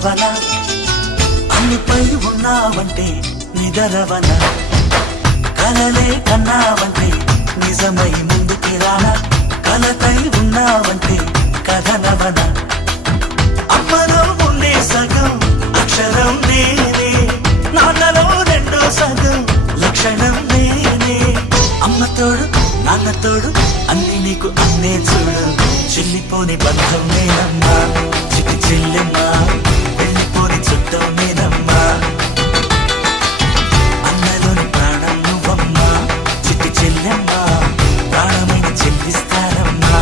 నిద్రవన అన్నిపై ఉన్నావంటే నిదరవన కలలే కన్నావంటే నిజమై ముందుకి రానా కలతై ఉన్నావంటే కథనవన అమ్మలో ఉండే సగం అక్షరం నేనే నాన్నలో రెండో సగం లక్షణం నేనే అమ్మ తోడు నాన్న తోడు అన్ని నీకు అన్నే చూడు చెల్లిపోని బంధం నేనమ్మా చిట్టి చెల్లెమ్మా వెళ్ళిపోని చుట్టం నేనమ్మా అన్నలోని ప్రాణం నువ్వమ్మా చిట్టి చెల్లెమ్మా ప్రాణమైన చెల్లిస్తానమ్మా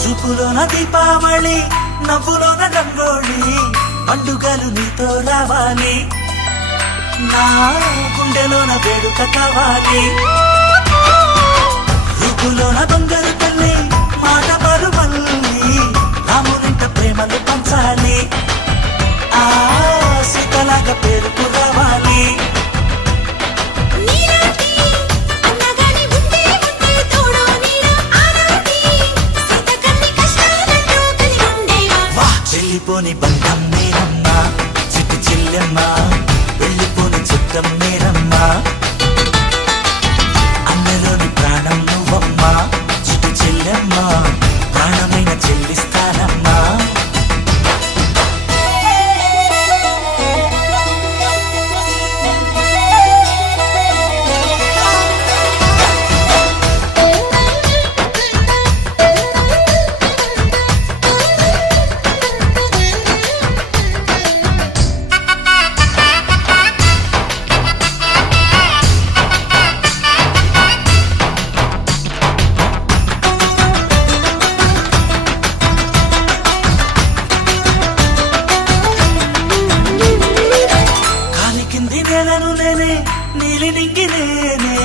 చూపులోన దీపావళి నవ్వులోన రంగోళి పండుగలు నీతో రావాలి నా గుండెలోన వేడుక కావాలి రూపులోన బంగారు తల్లి మాట పరుమల్లి రామునింట ప్రేమలు పంచాలి ఆ సీతలాగా పేరుకు రావాలి వెళ్ళిపోని బంధం నేనమ్మా చిట్టి చెల్లెమ్మా వెళ్ళిపోని చుట్టం నేనమ్మా అన్నలోని ప్రాణం నువ్వమ్మా చిట్టి చెల్లెమ్మా ప్రాణమైన చెల్లిస్తానమ్మా నేలను నేనే నీలి నింగి నేనే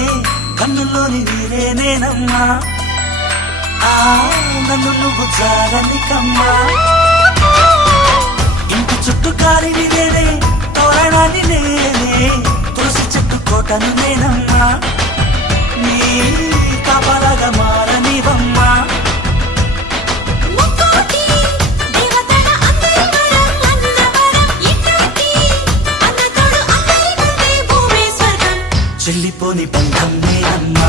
కన్నుల్లోని నీరే నేనమ్మా ఆ నన్ను నువ్వు జాలని కమ్మా ఇంటి చుట్టూ కాలిని నేనే తోరణాన్ని నేనే తులసి చెట్టు కోటను నేనమ్మా నీ కాపలాగా మారనివమ్మా చెల్లిపోని బంధం నేనమ్మా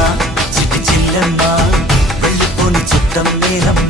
చిట్టి చెల్లెమ్మా వెళ్ళిపోని చుట్టం నేనమ్మా